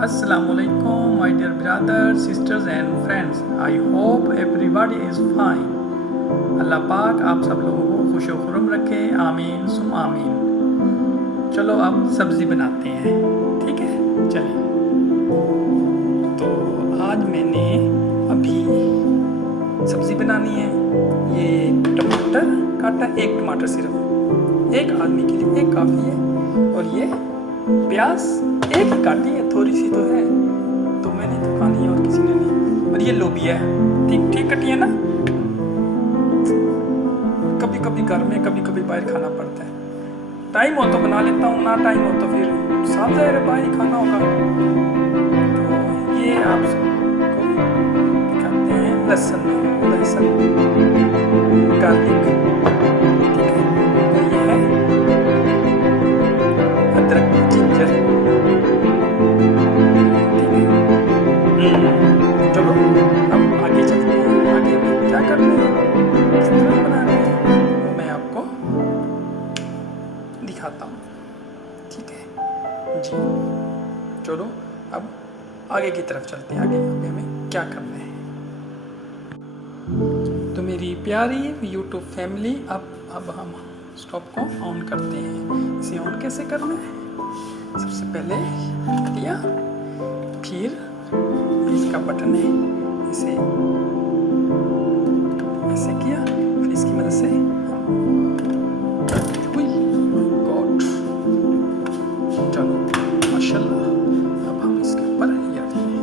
Assalamualaikum my dear brothers, sisters and friends. I hope everybody is fine. अल्लाह पाक आप सब लोगों को खुश खुरम रखे, आमीन सुम आमीन। चलो अब सब्ज़ी बनाते हैं, ठीक है। चलिए, तो आज मैंने अभी सब्ज़ी बनानी है। ये टमाटर काटा, एक टमाटर सिर्फ एक आदमी के लिए एक काफ़ी है। और ये प्याज एक ही काटी है, थोड़ी सी तो है, तो मैंने तो खानी है और किसी ने नहीं। और ये लोबिया है, ठीक ठीक कटी है ना। कभी कभी घर में, कभी कभी बाहर खाना पड़ता है। टाइम हो तो बना लेता हूँ, ना टाइम हो तो फिर साफ ज़ाहिर है बाहर ही खाना होगा। तो ये आप सबको दिखाते हैं लहसुन गार्लिक, ठीक है। और ये है अदरक जिंजर, चलो अब आगे चलते हैं। आगे में क्या करना है, किस तरह बनाना है, मैं आपको दिखाता हूँ, ठीक है जी। चलो अब आगे की तरफ चलते हैं। आगे हमें क्या करना है। तो मेरी प्यारी यूट्यूब फैमिली, अब हम स्टोव को ऑन करते हैं। इसे ऑन कैसे करना है, सबसे पहले दिया, फिर इसका बटन है, इसे ऐसे किया, फिर इसकी मदद से गॉड, चलो माशाल्लाह। अब हम इसके ऊपर ये रखते हैं,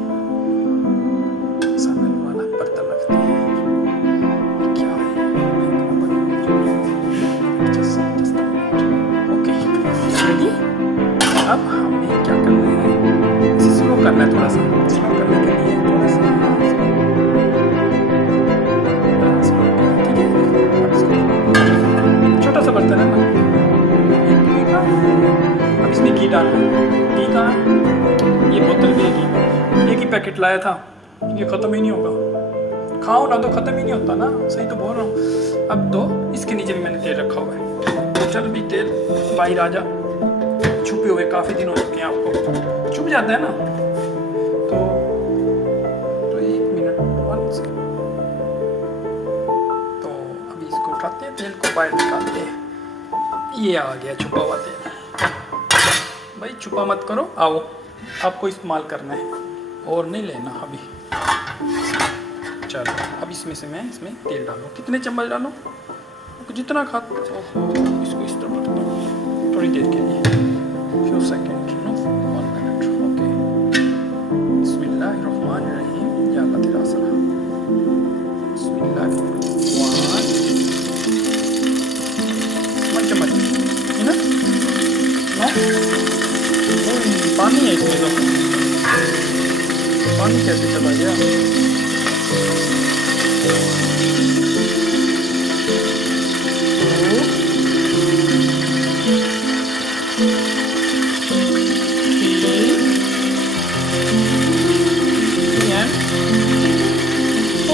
सामने वाला बर्तन रखते हैं। क्या है, ओके रेडी। अब हमें क्या करना है, इसे स्लो करना है, थोड़ा सा स्लो करने के लिए थोड़ा सा छोटा सा बर्तन है ना। अब इसमें घी डालना है। घी कहाँ है, ये बोतल भी है, एक ही पैकेट लाया था, ये ख़त्म ही नहीं होगा। खाओ ना तो ख़त्म ही नहीं होता ना, सही तो बोल रहा हूँ। अब तो इसके नीचे भी मैंने तेल रखा हुआ है। चल भी तेल बाहर आ जा, छुपे हुए काफ़ी दिन हो चुके हैं, आपको छुप जाता है ना। तो 1 मिनट 1 सेकंड। तो अभी इसको उठाते हैं, तेल को बाहर निकालते हैं। ये आ गया छुपा हुआ तेल। भाई छुपा मत करो, आओ आपको इस्तेमाल करना है और नहीं लेना अभी। चलो अब इसमें से मैं इसमें तेल डालूँ। कितने चम्मच डालूँ, जितना खाते हो। इसको इस तरह रखता हूँ थोड़ी देर के लिए, few seconds, no, 1 minute, okay. Bismillahirrahmanirrahim, ya Allah तेरा सलाम। Bismillahirrahmanirrahim। 1 चम्मच है ना, नो पानी है इसमें, तो पानी कैसे चला गया।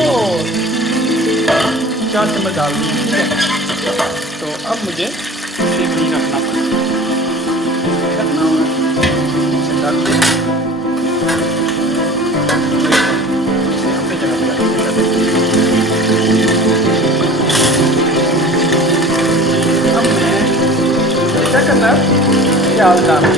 और 4 चम्मच डाल दिए, ठीक है। तो अब मुझे इसे भी रखना पड़ेगा, रखना होगा, इसे डाल के इसे अपनी जगह पर रखते हैं। अब मैं क्या करना है, प्याज डालना है।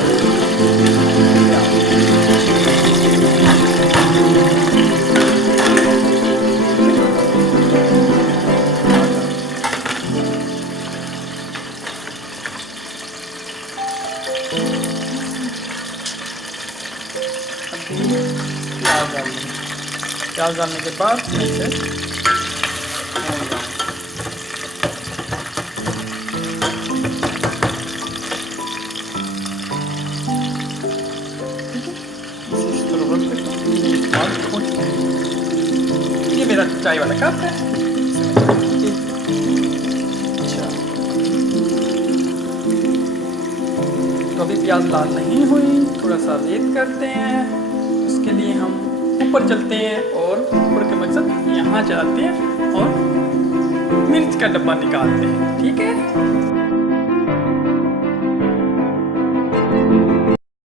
प्याज डालने के बाद इसे ये मेरा चाय वाला कप है। अच्छा, तो अभी प्याज लाल नहीं हुई, थोड़ा सा वेट करते हैं। इसके लिए हम ऊपर चलते हैं और ऊपर के मकसद यहाँ जाते हैं और मिर्च का डब्बा निकालते हैं, ठीक है।